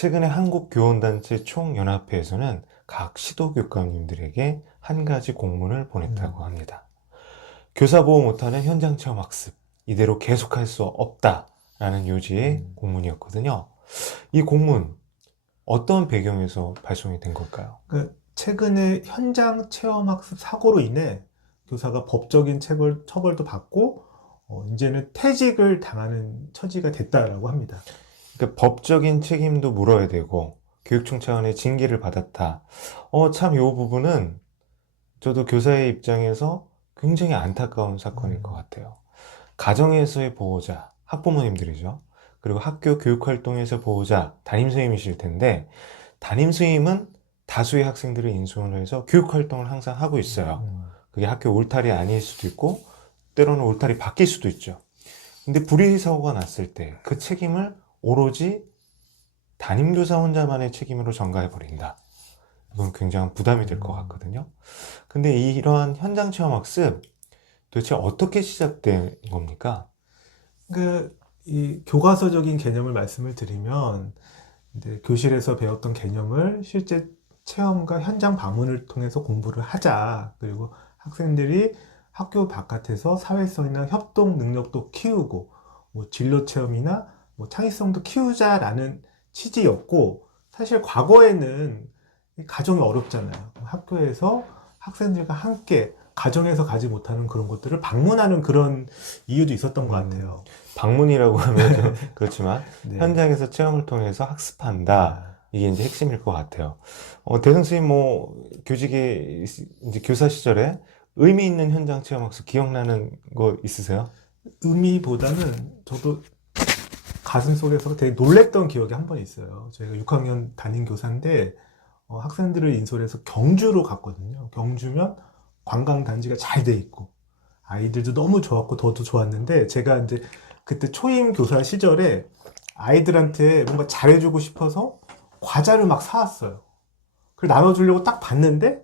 최근에 한국교원단체 총연합회에서는 각 시도교감님들에게 한 가지 공문을 보냈다고 합니다. 교사 보호 못하는 현장 체험 학습, 이대로 계속할 수 없다라는 요지의 공문이었거든요. 이 공문, 어떤 배경에서 발송이 된 걸까요? 최근에 현장 체험 학습 사고로 인해 교사가 법적인 처벌도 받고 이제는 퇴직을 당하는 처지가 됐다라고 합니다. 그러니까 법적인 책임도 물어야 되고 교육청 차원의 징계를 받았다. 참 이 부분은 저도 교사의 입장에서 굉장히 안타까운 사건일 것 같아요. 가정에서의 보호자, 학부모님들이죠. 그리고 학교 교육활동에서 보호자, 담임선생님이실 텐데 담임선생님은 다수의 학생들을 인수를 해서 교육활동을 항상 하고 있어요. 그게 학교 울타리 아닐 수도 있고 때로는 울타리 바뀔 수도 있죠. 근데 불의 사고가 났을 때 그 책임을 오로지 담임교사 혼자만의 책임으로 전가해 버린다. 이건 굉장한 부담이 될 것 같거든요. 근데 이러한 현장 체험 학습 도대체 어떻게 시작된 겁니까? 이 교과서적인 개념을 말씀을 드리면 이제 교실에서 배웠던 개념을 실제 체험과 현장 방문을 통해서 공부를 하자. 그리고 학생들이 학교 바깥에서 사회성이나 협동 능력도 키우고 진로 체험이나 창의성도 키우자라는 취지였고, 사실 과거에는 이 가정이 어렵잖아요. 학교에서 학생들과 함께 가정에서 가지 못하는 그런 것들을 방문하는 그런 이유도 있었던 것 같아요. 방문이라고 하면 좀 그렇지만 네. 현장에서 체험을 통해서 학습한다. 이게 이제 핵심일 것 같아요. 대성 선생님 교직에 이제 교사 시절에 의미 있는 현장 체험 학습 기억나는 거 있으세요? 의미보다는 저도 가슴 속에서 되게 놀랬던 기억이 한 번 있어요. 저희가 6학년 담임 교사인데 학생들을 인솔해서 경주로 갔거든요. 경주면 관광단지가 잘 돼 있고 아이들도 너무 좋았고 저도 좋았는데, 제가 이제 그때 초임 교사 시절에 아이들한테 뭔가 잘해주고 싶어서 과자를 막 사왔어요. 그걸 나눠주려고 딱 봤는데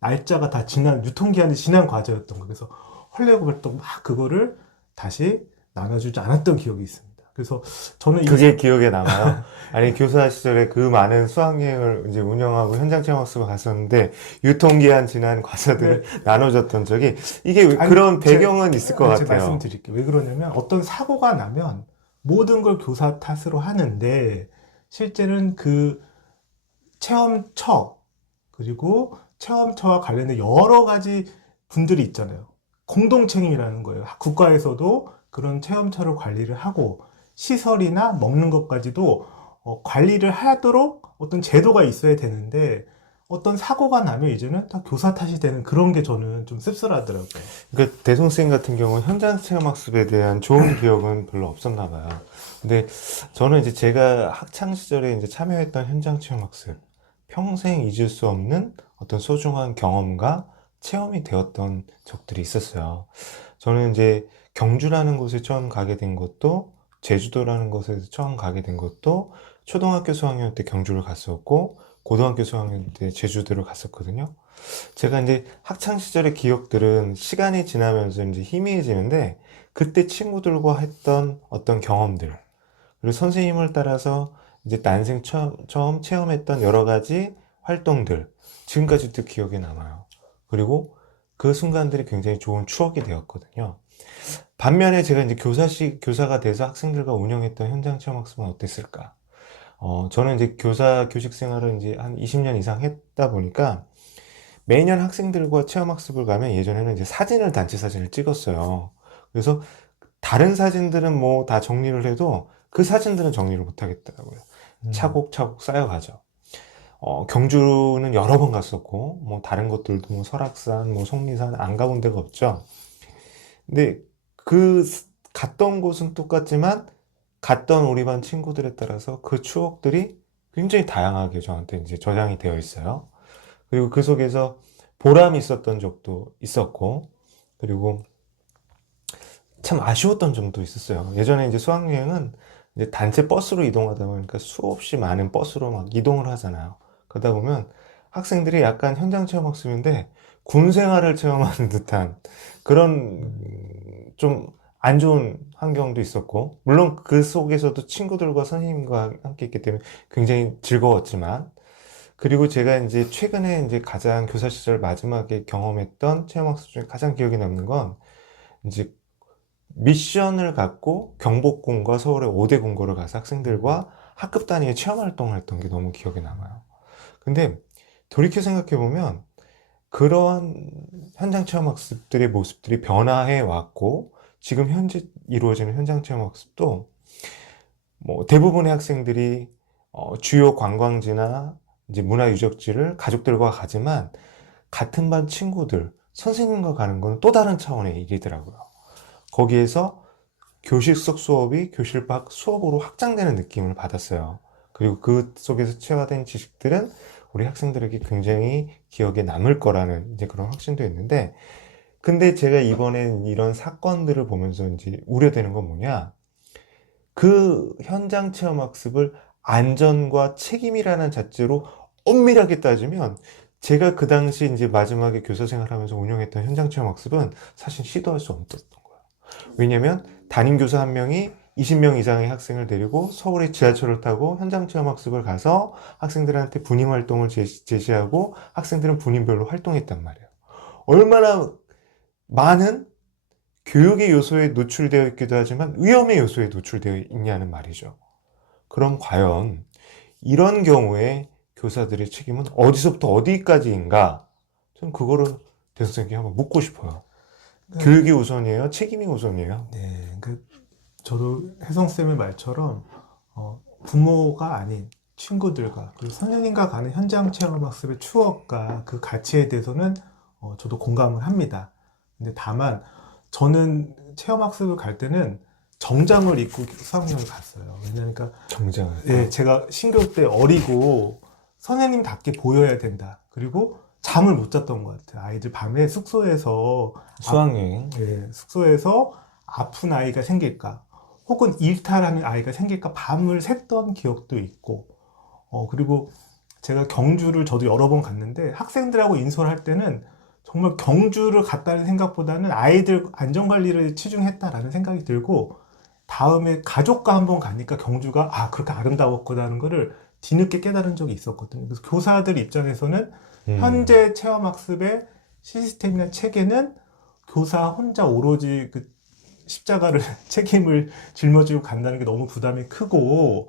날짜가 다 지난, 유통기한이 지난 과자였던 거예요. 그래서 헐레벌떡 막 그거를 다시 나눠주지 않았던 기억이 있습니다. 그래서 저는 그게 기억에 남아요. 아니, 교사 시절에 그 많은 수학여행을 이제 운영하고 현장 체험 학습을 갔었는데, 유통기한 지난 과자들을 네. 나눠줬던 적이, 이게 아니, 그런 배경은 있을 것 제가 같아요. 말씀드릴게요. 왜 그러냐면 어떤 사고가 나면 모든 걸 교사 탓으로 하는데, 실제는 그 체험처, 그리고 체험처와 관련된 여러 가지 분들이 있잖아요. 공동 책임이라는 거예요. 국가에서도 그런 체험처를 관리를 하고 시설이나 먹는 것까지도 관리를 하도록 어떤 제도가 있어야 되는데, 어떤 사고가 나면 이제는 다 교사 탓이 되는 그런 게 저는 좀 씁쓸하더라고요. 그러니까 대성 쌤 같은 경우는 현장 체험 학습에 대한 좋은 기억은 별로 없었나 봐요. 근데 저는 이제 제가 학창 시절에 이제 참여했던 현장 체험 학습, 평생 잊을 수 없는 어떤 소중한 경험과 체험이 되었던 적들이 있었어요. 저는 이제 경주라는 곳에 처음 가게 된 것도, 제주도라는 곳에 처음 가게 된 것도 초등학교 수학년 때 경주를 갔었고, 고등학교 수학년 때 제주도를 갔었거든요. 제가 이제 학창 시절의 기억들은 시간이 지나면서 이제 희미해지는데, 그때 친구들과 했던 어떤 경험들, 그리고 선생님을 따라서 이제 난생 처음 체험했던 여러 가지 활동들, 지금까지도 기억에 남아요. 그리고 그 순간들이 굉장히 좋은 추억이 되었거든요. 반면에 제가 이제 교사가 돼서 학생들과 운영했던 현장 체험 학습은 어땠을까? 저는 이제 교직 생활을 이제 한 20년 이상 했다 보니까 매년 학생들과 체험 학습을 가면 예전에는 이제 단체 사진을 찍었어요. 그래서 다른 사진들은 뭐 다 정리를 해도 그 사진들은 정리를 못 하겠더라고요. 차곡차곡 쌓여가죠. 경주는 여러 번 갔었고, 뭐 다른 것들도 뭐 설악산, 뭐 속리산 안 가본 데가 없죠. 근데 갔던 곳은 똑같지만 갔던 우리 반 친구들에 따라서 그 추억들이 굉장히 다양하게 저한테 이제 저장이 되어 있어요. 그리고 그 속에서 보람이 있었던 적도 있었고, 그리고 참 아쉬웠던 점도 있었어요. 예전에 이제 수학여행은 이제 단체 버스로 이동하다 보니까 수없이 많은 버스로 막 이동을 하잖아요. 그러다 보면 학생들이 약간 현장 체험 학습인데 군 생활을 체험하는 듯한 그런 좀 안 좋은 환경도 있었고, 물론 그 속에서도 친구들과 선생님과 함께 있기 때문에 굉장히 즐거웠지만, 그리고 제가 이제 최근에 이제 가장 교사 시절 마지막에 경험했던 체험학습 중에 가장 기억에 남는 건 이제 미션을 갖고 경복궁과 서울의 5대 궁궐을 가서 학생들과 학급 단위의 체험 활동을 했던 게 너무 기억에 남아요. 근데 돌이켜 생각해 보면 그러한 현장 체험 학습들의 모습들이 변화해 왔고 지금 현재 이루어지는 현장 체험 학습도 뭐 대부분의 학생들이 주요 관광지나 이제 문화유적지를 가족들과 가지만 같은 반 친구들, 선생님과 가는 건 또 다른 차원의 일이더라고요. 거기에서 교실 속 수업이 교실 밖 수업으로 확장되는 느낌을 받았어요. 그리고 그 속에서 체화된 지식들은 우리 학생들에게 굉장히 기억에 남을 거라는 이제 그런 확신도 있는데, 근데 제가 이번에 이런 사건들을 보면서 이제 우려되는 건 뭐냐? 그 현장 체험 학습을 안전과 책임이라는 자체로 엄밀하게 따지면 제가 그 당시 이제 마지막에 교사 생활하면서 운영했던 현장 체험 학습은 사실 시도할 수 없었던 거예요. 왜냐면 담임 교사 한 명이 20명 이상의 학생을 데리고 서울의 지하철을 타고 현장 체험 학습을 가서 학생들한테 분임 활동을 제시하고 학생들은 분임별로 활동했단 말이에요. 얼마나 많은 교육의 요소에 노출되어 있기도 하지만 위험의 요소에 노출되어 있냐는 말이죠. 그럼 과연 이런 경우에 교사들의 책임은 어디서부터 어디까지인가? 저는 그거를 대 선생님께 한번 묻고 싶어요. 교육이 우선이에요? 책임이 우선이에요? 네, 저도 혜성쌤의 말처럼 부모가 아닌 친구들과 그리고 선생님과 가는 현장 체험 학습의 추억과 그 가치에 대해서는 저도 공감을 합니다. 근데 다만 저는 체험 학습을 갈 때는 정장을 입고 수학여행을 갔어요. 왜냐하면 정장을. 예, 제가 신교 때 어리고 선생님답게 보여야 된다. 그리고 잠을 못 잤던 것 같아요. 아이들 밤에 숙소에서 수학여행. 숙소에서 아픈 아이가 생길까, 혹은 일탈하는 아이가 생길까 밤을 샜던 기억도 있고, 그리고 제가 경주를 저도 여러 번 갔는데 학생들하고 인솔 할 때는 정말 경주를 갔다는 생각보다는 아이들 안전관리를 치중했다라는 생각이 들고, 다음에 가족과 한번 가니까 경주가 그렇게 아름다웠구나라는 거를 뒤늦게 깨달은 적이 있었거든요. 그래서 교사들 입장에서는 현재 체험학습의 시스템이나 체계는 교사 혼자 오로지 그 십자가를 책임을 짊어지고 간다는 게 너무 부담이 크고,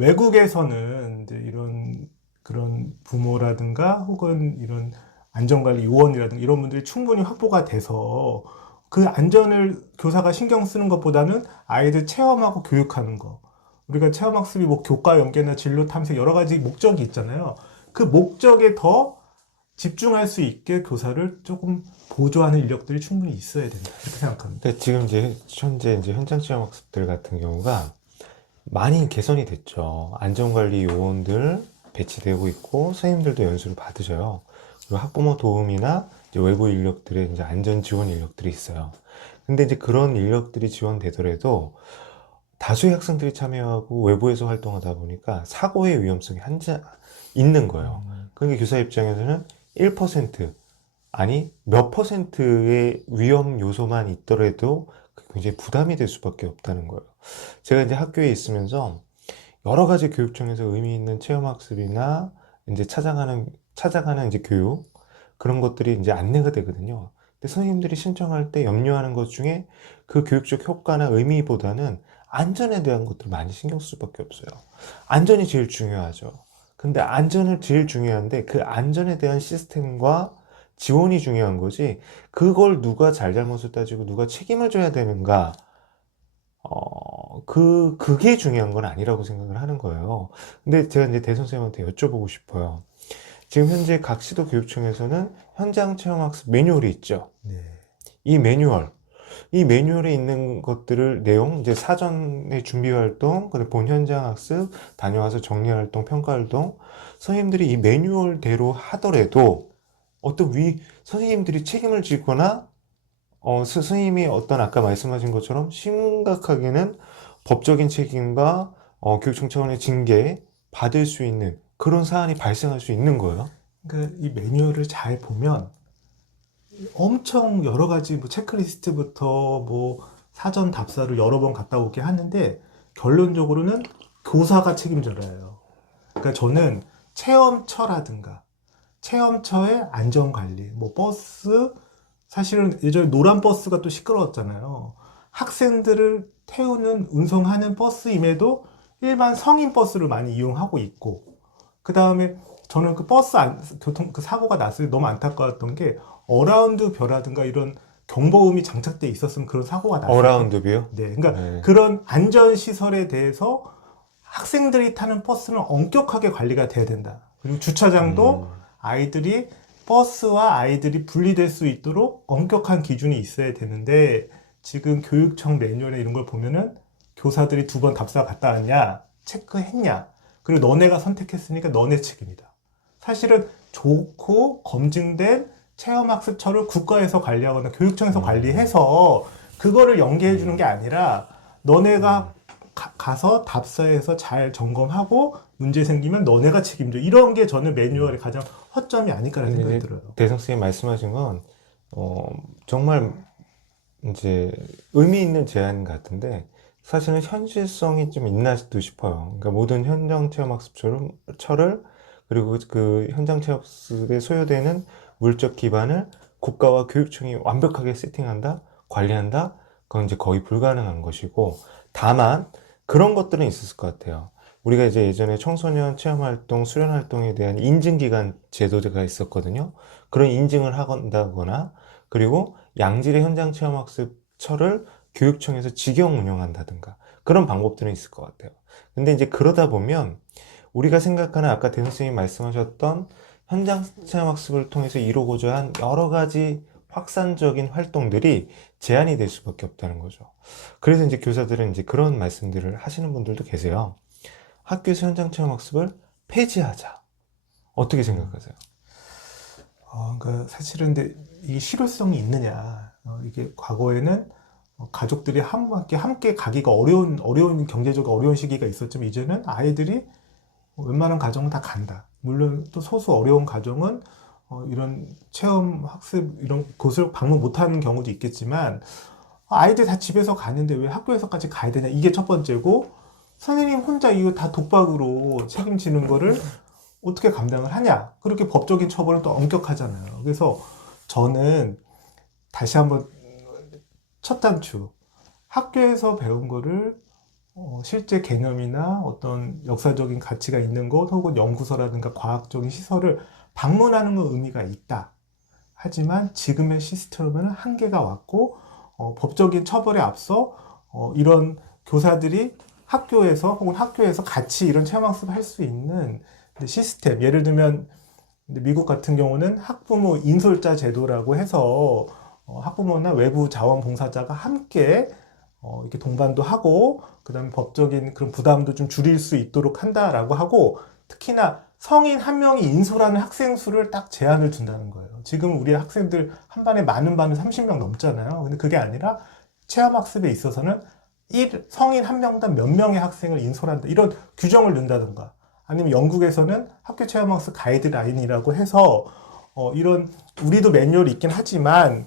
외국에서는 이제 이런 그런 부모라든가 혹은 이런 안전관리 요원이라든가 이런 분들이 충분히 확보가 돼서 그 안전을 교사가 신경 쓰는 것보다는 아이들 체험하고 교육하는 거. 우리가 체험학습이 뭐 교과 연계나 진로 탐색 여러 가지 목적이 있잖아요. 그 목적에 더 집중할 수 있게 교사를 조금 보조하는 인력들이 충분히 있어야 된다. 이렇게 생각합니다. 근데 지금 이제 현재 이제 현장 체험 학습들 같은 경우가 많이 개선이 됐죠. 안전관리 요원들 배치되고 있고 선생님들도 연수를 받으셔요. 그리고 학부모 도움이나 이제 외부 인력들의 이제 안전 지원 인력들이 있어요. 근데 이제 그런 인력들이 지원되더라도 다수의 학생들이 참여하고 외부에서 활동하다 보니까 사고의 위험성이 있는 거예요. 그러니까 교사 입장에서는 1% 아니 몇 퍼센트의 위험 요소만 있더라도 굉장히 부담이 될 수밖에 없다는 거예요. 제가 이제 학교에 있으면서 여러 가지 교육청에서 의미 있는 체험학습이나 이제 찾아가는 이제 교육 그런 것들이 이제 안내가 되거든요. 근데 선생님들이 신청할 때 염려하는 것 중에 그 교육적 효과나 의미보다는 안전에 대한 것들 많이 신경 쓸 수밖에 없어요. 안전이 제일 중요하죠. 근데 안전은 제일 중요한데 그 안전에 대한 시스템과 지원이 중요한 거지 그걸 누가 잘잘못을 따지고 누가 책임을 져야 되는가 그게 중요한 건 아니라고 생각을 하는 거예요. 근데 제가 이제 대 선생님한테 여쭤보고 싶어요. 지금 현재 각 시도 교육청에서는 현장 체험학습 매뉴얼이 있죠. 네. 이 매뉴얼에 있는 것들을 내용, 이제 사전의 준비 활동, 그리고 본 현장 학습, 다녀와서 정리 활동, 평가 활동, 선생님들이 이 매뉴얼대로 하더라도 선생님들이 책임을 지거나, 선생님이 어떤 아까 말씀하신 것처럼 심각하게는 법적인 책임과 교육청 차원의 징계 받을 수 있는 그런 사안이 발생할 수 있는 거예요. 그러니까 이 매뉴얼을 잘 보면 엄청 여러 가지 뭐 체크리스트부터 뭐 사전 답사를 여러 번 갔다 오게 하는데 결론적으로는 교사가 책임져야 해요. 그러니까 저는 체험처라든가 체험처의 안전관리, 뭐 버스, 사실은 예전에 노란 버스가 또 시끄러웠잖아요. 학생들을 태우는, 운송하는 버스임에도 일반 성인 버스를 많이 이용하고 있고, 그 다음에 저는 그 버스 그 사고가 났을 때 너무 안타까웠던 게 어라운드 벼라든가 이런 경보음이 장착돼 있었으면 그런 사고가 났을 어라운드 뷰? 네, 그러니까 네. 그런 안전 시설에 대해서 학생들이 타는 버스는 엄격하게 관리가 돼야 된다. 그리고 주차장도 아이들이 버스와 아이들이 분리될 수 있도록 엄격한 기준이 있어야 되는데 지금 교육청 매뉴얼에 이런 걸 보면은 교사들이 2번 답사 갔다 왔냐, 체크했냐, 그리고 너네가 선택했으니까 너네 책임이다. 사실은 좋고 검증된 체험학습처를 국가에서 관리하거나 교육청에서 관리해서 그거를 연계해 주는 게 아니라 너네가 가서 답사해서 잘 점검하고 문제 생기면 너네가 책임져. 이런 게 저는 매뉴얼의 가장 허점이 아닐까라는 근데 생각이 이제 들어요. 대성 선생님 말씀하신 건 정말 이제 의미 있는 제안 같은데 사실은 현실성이 좀 있나도 싶어요. 그러니까 모든 현장 체험 학습처를 그리고 그 현장 체험 학습에 소요되는 물적 기반을 국가와 교육청이 완벽하게 세팅한다, 관리한다. 그건 이제 거의 불가능한 것이고 다만 그런 것들은 있었을 것 같아요. 우리가 이제 예전에 청소년 체험활동, 수련활동에 대한 인증기간 제도가 있었거든요. 그런 인증을 한다거나, 그리고 양질의 현장 체험학습처를 교육청에서 직영 운영한다든가, 그런 방법들은 있을 것 같아요. 근데 이제 그러다 보면, 우리가 생각하는 아까 대 선생님이 말씀하셨던 현장 체험학습을 통해서 이루고자 한 여러 가지 확산적인 활동들이 제한이 될 수밖에 없다는 거죠. 그래서 이제 교사들은 이제 그런 말씀들을 하시는 분들도 계세요. 학교에서 현장 체험 학습을 폐지하자. 어떻게 생각하세요? 그러니까 사실은 근데 이게 실효성이 있느냐. 이게 과거에는 가족들이 함께 가기가 어려운 경제적으로 어려운 시기가 있었지만 이제는 아이들이 웬만한 가정은 다 간다. 물론 또 소수 어려운 가정은 이런 체험 학습 이런 곳을 방문 못하는 경우도 있겠지만 아이들 다 집에서 가는데 왜 학교에서까지 가야 되냐. 이게 첫 번째고 선생님 혼자 이거 다 독박으로 책임지는 거를 어떻게 감당을 하냐. 그렇게 법적인 처벌은 또 엄격하잖아요. 그래서 저는 다시 한번 첫 단추. 학교에서 배운 거를 실제 개념이나 어떤 역사적인 가치가 있는 곳 혹은 연구소라든가 과학적인 시설을 방문하는 건 의미가 있다. 하지만 지금의 시스템은 한계가 왔고 법적인 처벌에 앞서 이런 교사들이 학교에서 혹은 학교에서 같이 이런 체험학습을 할 수 있는 시스템, 예를 들면 미국 같은 경우는 학부모 인솔자 제도라고 해서 학부모나 외부 자원봉사자가 함께 이렇게 동반도 하고 그다음에 법적인 그런 부담도 좀 줄일 수 있도록 한다라고 하고 특히나 성인 한 명이 인솔하는 학생 수를 딱 제한을 둔다는 거예요. 지금 우리 학생들 한 반에 많은 반은 30명 넘잖아요. 근데 그게 아니라 체험학습에 있어서는 성인 한 명당 몇 명의 학생을 인솔한다. 이런 규정을 넣는다든가 아니면 영국에서는 학교 체험학습 가이드라인이라고 해서 이런 우리도 매뉴얼이 있긴 하지만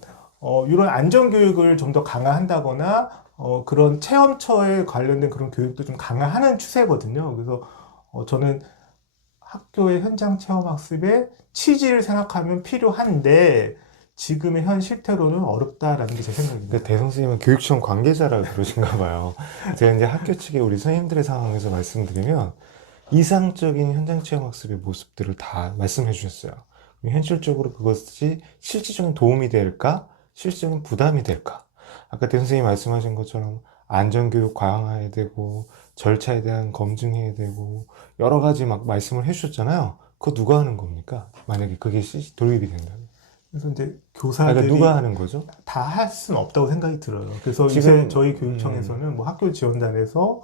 이런 안전교육을 좀 더 강화한다거나 그런 체험처에 관련된 그런 교육도 좀 강화하는 추세거든요. 그래서 저는 학교의 현장 체험학습의 취지를 생각하면 필요한데 지금의 현 실태로는 어렵다라는 게 제 생각입니다. 대 선생님은 교육청 관계자라 그러신가 봐요. 제가 이제 학교 측에 우리 선생님들의 상황에서 말씀드리면 이상적인 현장 체험 학습의 모습들을 다 말씀해 주셨어요. 현실적으로 그것이 실질적인 도움이 될까? 실질적인 부담이 될까? 아까 대 선생님이 말씀하신 것처럼 안전교육 강화해야 되고 절차에 대한 검증해야 되고 여러 가지 막 말씀을 해주셨잖아요. 그거 누가 하는 겁니까? 만약에 그게 도입이 된다면. 그래서 이제 그러니까 교사들이 누가 하는 거죠? 다 할 수는 없다고 생각이 들어요. 그래서 지금, 이제 저희 교육청에서는 뭐 학교 지원단에서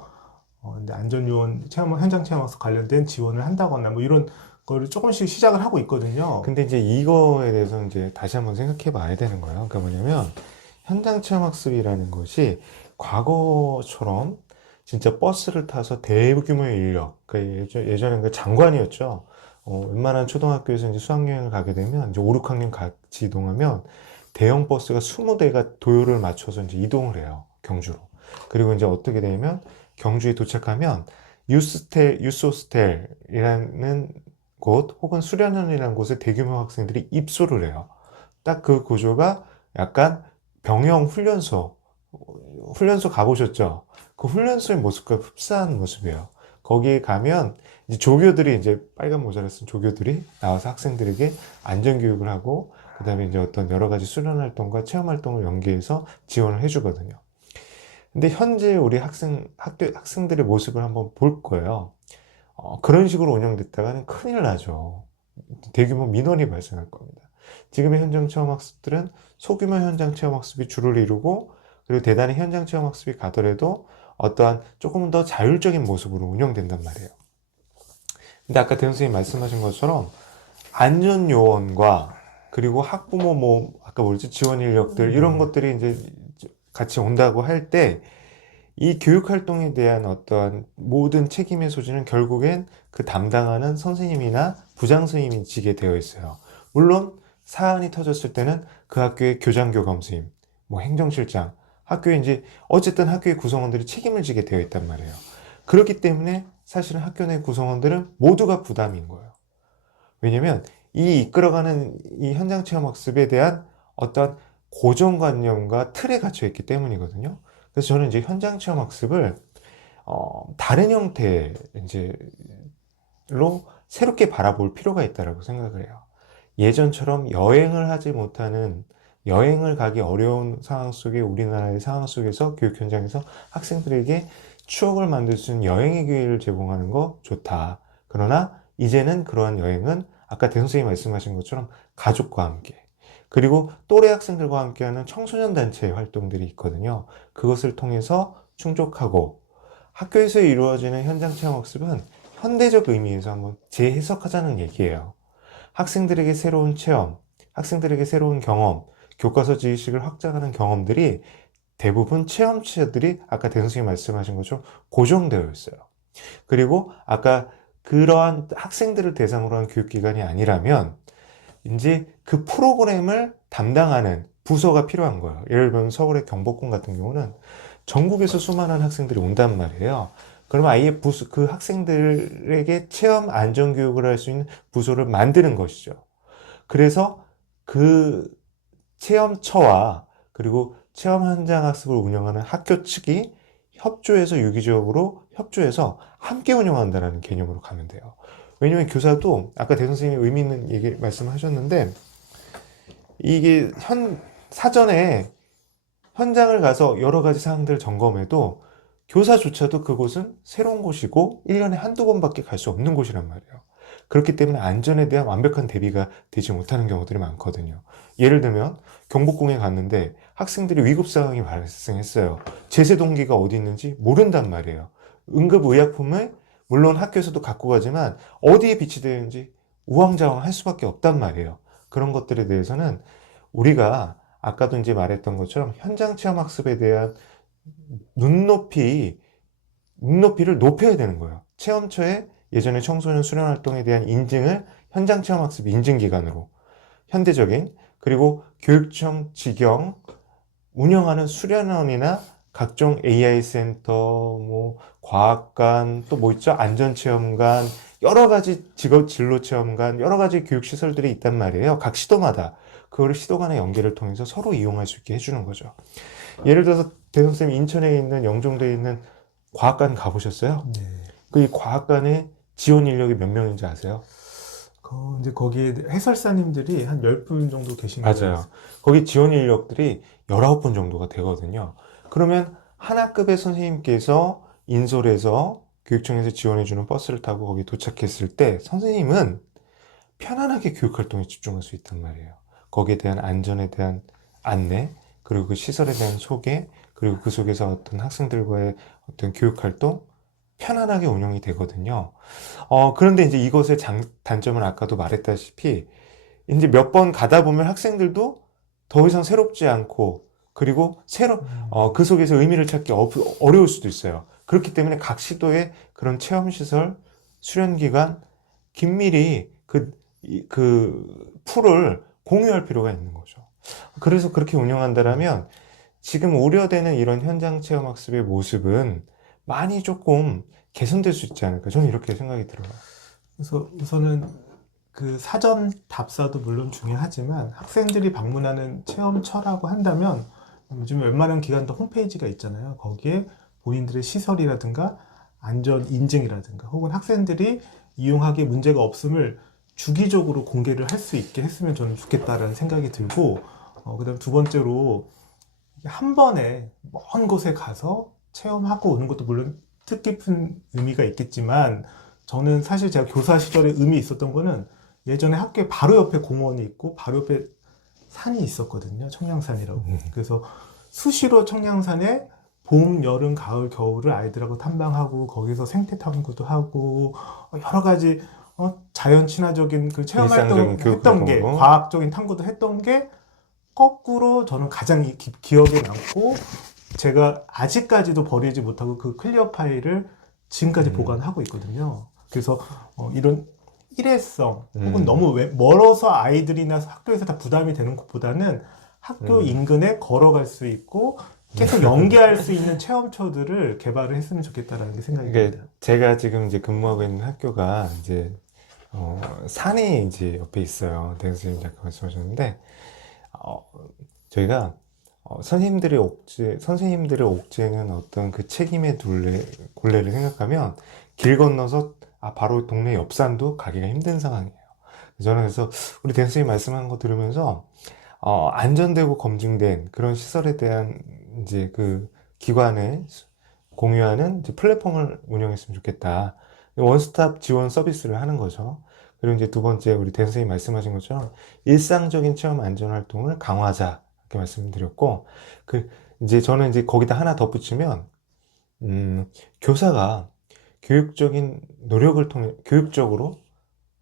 이제 안전요원 현장 체험학습 관련된 지원을 한다거나 뭐 이런 거를 조금씩 시작을 하고 있거든요. 근데 이제 이거에 대해서 이제 다시 한번 생각해 봐야 되는 거예요. 그러니까 뭐냐면 현장 체험 학습이라는 것이 과거처럼 진짜 버스를 타서 대규모의 인력, 그러니까 예전에 그 장관이었죠. 웬만한 초등학교에서 이제 수학여행을 가게 되면 이제 5, 6학년 같이 이동하면 대형 버스가 20대가 도요를 맞춰서 이제 이동을 해요. 경주로. 그리고 이제 어떻게 되냐면 경주에 도착하면 유스호스텔이라는 곳 혹은 수련원이라는 곳에 대규모 학생들이 입소를 해요. 딱 그 구조가 약간 병영 훈련소 가보셨죠? 그 훈련소의 모습과 흡사한 모습이에요. 거기에 가면 이제 조교들이 이제 빨간 모자를 쓴 조교들이 나와서 학생들에게 안전교육을 하고 그다음에 이제 어떤 여러 가지 수련 활동과 체험 활동을 연계해서 지원을 해주거든요. 근데 현재 우리 학생들의 모습을 한번 볼 거예요. 그런 식으로 운영됐다가는 큰일 나죠. 대규모 민원이 발생할 겁니다. 지금의 현장 체험 학습들은 소규모 현장 체험 학습이 주를 이루고 그리고 대단히 현장 체험 학습이 가더라도 어떠한 조금 더 자율적인 모습으로 운영된단 말이에요. 근데 아까 대현 선생님 말씀하신 것처럼 안전 요원과 그리고 학부모 아까 뭐였지 지원 인력들 이런 것들이 이제 같이 온다고 할 때 이 교육 활동에 대한 어떠한 모든 책임의 소지는 결국엔 그 담당하는 선생님이나 부장 선생님이 지게 되어 있어요. 물론 사안이 터졌을 때는 그 학교의 교장교감 선생님, 뭐 행정실장, 학교에 이제 어쨌든 학교의 구성원들이 책임을 지게 되어 있단 말이에요. 그렇기 때문에 사실은 학교 내 구성원들은 모두가 부담인 거예요. 왜냐면 이 이끌어가는 이 현장 체험 학습에 대한 어떤 고정관념과 틀에 갇혀 있기 때문이거든요. 그래서 저는 이제 현장 체험 학습을 다른 형태의 이제로 새롭게 바라볼 필요가 있다고 생각을 해요. 예전처럼 여행을 하지 못하는 여행을 가기 어려운 상황 속에 우리나라의 상황 속에서 교육 현장에서 학생들에게 추억을 만들 수 있는 여행의 기회를 제공하는 거 좋다. 그러나 이제는 그러한 여행은 아까 대 선생님이 말씀하신 것처럼 가족과 함께 그리고 또래 학생들과 함께하는 청소년 단체 활동들이 있거든요. 그것을 통해서 충족하고 학교에서 이루어지는 현장 체험 학습은 현대적 의미에서 한번 재해석하자는 얘기예요. 학생들에게 새로운 체험, 학생들에게 새로운 경험, 교과서 지식을 확장하는 경험들이 대부분 체험치들이 아까 대 선생님이 말씀하신 것처럼 고정되어 있어요. 그리고 아까 그러한 학생들을 대상으로 한 교육기관이 아니라면 이제 그 프로그램을 담당하는 부서가 필요한 거예요. 예를 들면 서울의 경복궁 같은 경우는 전국에서 수많은 학생들이 온단 말이에요. 그러면 아예 그 학생들에게 체험 안전교육을 할 수 있는 부서를 만드는 것이죠. 그래서 그 체험처와 그리고 체험 현장 학습을 운영하는 학교 측이 협조해서 유기적으로 협조해서 함께 운영한다는 개념으로 가면 돼요. 왜냐면 교사도 아까 대 선생님이 의미 있는 얘기 말씀하셨는데 이게 사전에 현장을 가서 여러 가지 사항들을 점검해도 교사조차도 그곳은 새로운 곳이고 1년에 한두 번밖에 갈 수 없는 곳이란 말이에요. 그렇기 때문에 안전에 대한 완벽한 대비가 되지 못하는 경우들이 많거든요. 예를 들면 경복궁에 갔는데 학생들이 위급 상황이 발생했어요. 제세 동기가 어디 있는지 모른단 말이에요. 응급의약품을 물론 학교에서도 갖고 가지만 어디에 비치되어 있는지 우왕좌왕할 수밖에 없단 말이에요. 그런 것들에 대해서는 우리가 아까도 이제 말했던 것처럼 현장 체험 학습에 대한 눈높이를 높여야 되는 거예요. 체험처에 예전에 청소년 수련 활동에 대한 인증을 현장 체험 학습 인증 기관으로 현대적인 그리고 교육청 직영 운영하는 수련원이나 각종 AI 센터, 뭐 과학관, 또 뭐 있죠? 안전체험관, 여러 가지 직업 진로 체험관, 여러 가지 교육 시설들이 있단 말이에요. 각 시도마다 그거를 시도 간의 연계를 통해서 서로 이용할 수 있게 해주는 거죠. 예를 들어서 대선생님 인천에 있는 영종도에 있는 과학관 가보셨어요? 네. 그 이 과학관에 지원 인력이 몇 명인지 아세요? 이제 거기에 해설사님들이 한 10분 정도 계신 거예요. 맞아요. 거기 지원 인력들이 19분 정도가 되거든요. 그러면 하나급의 선생님께서 인솔해서 교육청에서 지원해주는 버스를 타고 거기 도착했을 때 선생님은 편안하게 교육활동에 집중할 수 있단 말이에요. 거기에 대한 안전에 대한 안내, 그리고 그 시설에 대한 소개, 그리고 그 속에서 어떤 학생들과의 어떤 교육활동, 편안하게 운영이 되거든요. 그런데 이제 이것의 단점은 아까도 말했다시피 이제 몇 번 가다 보면 학생들도 더 이상 새롭지 않고 그리고 그 속에서 의미를 찾기 어려울 수도 있어요. 그렇기 때문에 각 시도의 그런 체험시설, 수련기관, 긴밀히 그 풀을 공유할 필요가 있는 거죠. 그래서 그렇게 운영한다면 지금 우려되는 이런 현장 체험 학습의 모습은 많이 조금 개선될 수 있지 않을까. 저는 이렇게 생각이 들어요. 그래서 우선은 그 사전 답사도 물론 중요하지만 학생들이 방문하는 체험처라고 한다면 요즘 웬만한 기관도 홈페이지가 있잖아요. 거기에 본인들의 시설이라든가 안전 인증이라든가 혹은 학생들이 이용하기에 문제가 없음을 주기적으로 공개를 할 수 있게 했으면 저는 좋겠다라는 생각이 들고, 그다음 두 번째로 한 번에 먼 곳에 가서 체험하고 오는 것도 물론 뜻깊은 의미가 있겠지만, 저는 사실 제가 교사 시절에 의미 있었던 거는 예전에 학교에 바로 옆에 공원이 있고 바로 옆에 산이 있었거든요. 청량산이라고. 그래서 수시로 청량산에 봄, 여름, 가을, 겨울을 아이들하고 탐방하고 거기서 생태 탐구도 하고 여러 가지 자연 친화적인 그 체험 일상적인 활동을 교육 했던 게, 활동으로. 과학적인 탐구도 했던 게 거꾸로 저는 가장 기억에 남고, 제가 아직까지도 버리지 못하고 그 클리어 파일을 지금까지 보관하고 있거든요. 그래서 이런 일회성 혹은 너무 멀어서 아이들이나 학교에서 다 부담이 되는 것보다는 학교 인근에 걸어갈 수 있고 계속 연계할 수 있는 체험처들을 개발을 했으면 좋겠다라는 게 생각이 그러니까 듭니다. 제가 지금 이제 근무하고 있는 학교가 이제 산이 이제 옆에 있어요. 대선생님 잠깐 말씀하셨는데 어, 저희가 선생님들의 옥죄는 어떤 그 책임의 곤래를 생각하면 길 건너서 바로 동네 옆산도 가기가 힘든 상황이에요. 저는 그래서 우리 대 선생님 말씀한 거 들으면서 안전되고 검증된 그런 시설에 대한 이제 그 기관에 공유하는 이제 플랫폼을 운영했으면 좋겠다. 원스톱 지원 서비스를 하는 거죠. 그리고 이제 두 번째 우리 대 선생님 말씀하신 것처럼 일상적인 체험 안전 활동을 강화하자 이렇게 말씀드렸고, 그 이제 저는 이제 거기다 하나 덧붙이면 교사가 교육적인 노력을 통해 교육적으로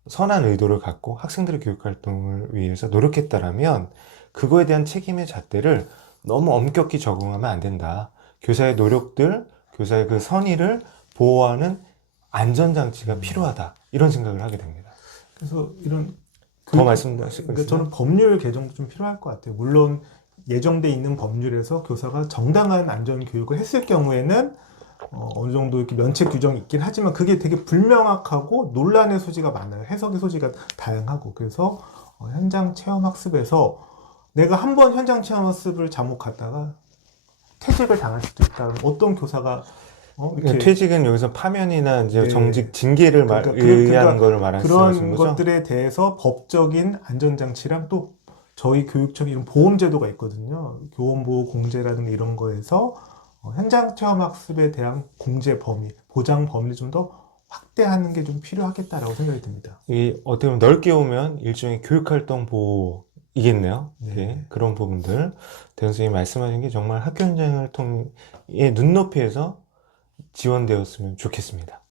선한 의도를 갖고 학생들의 교육 활동을 위해서 노력했다라면 그거에 대한 책임의 잣대를 너무 엄격히 적용하면 안 된다. 교사의 노력들, 교사의 그 선의를 보호하는 안전장치가 필요하다. 이런 생각을 하게 됩니다. 그래서 이런 더 말씀하실 거 그러니까 있으세요? 저는 법률 개정도 좀 필요할 것 같아요. 물론 예정돼 있는 법률에서 교사가 정당한 안전 교육을 했을 경우에는 어느 정도 이렇게 면책 규정이 있긴 하지만 그게 되게 불명확하고 논란의 소지가 많아요. 해석의 소지가 다양하고. 그래서 현장 체험 학습에서 내가 한 번 현장 체험 학습을 잘못 갔다가 퇴직을 당할 수도 있다. 어떤 교사가 이렇게 퇴직은 여기서 파면이나 이제 네. 정직 징계를 의한 거를 말씀하시는 그런 거죠? 것들에 대해서 법적인 안전장치랑 또 저희 교육청에 이런 보험제도가 있거든요. 교원보호공제라든가 이런 거에서 현장 체험 학습에 대한 공제 범위, 보장 범위를 좀 더 확대하는 게 좀 필요하겠다라고 생각이 듭니다. 이 어떻게 보면 넓게 오면 일종의 교육활동 보호이겠네요. 네. 예, 그런 부분들 대 선생님이 말씀하신 게 정말 학교 현장을 통해 눈높이에서 지원되었으면 좋겠습니다.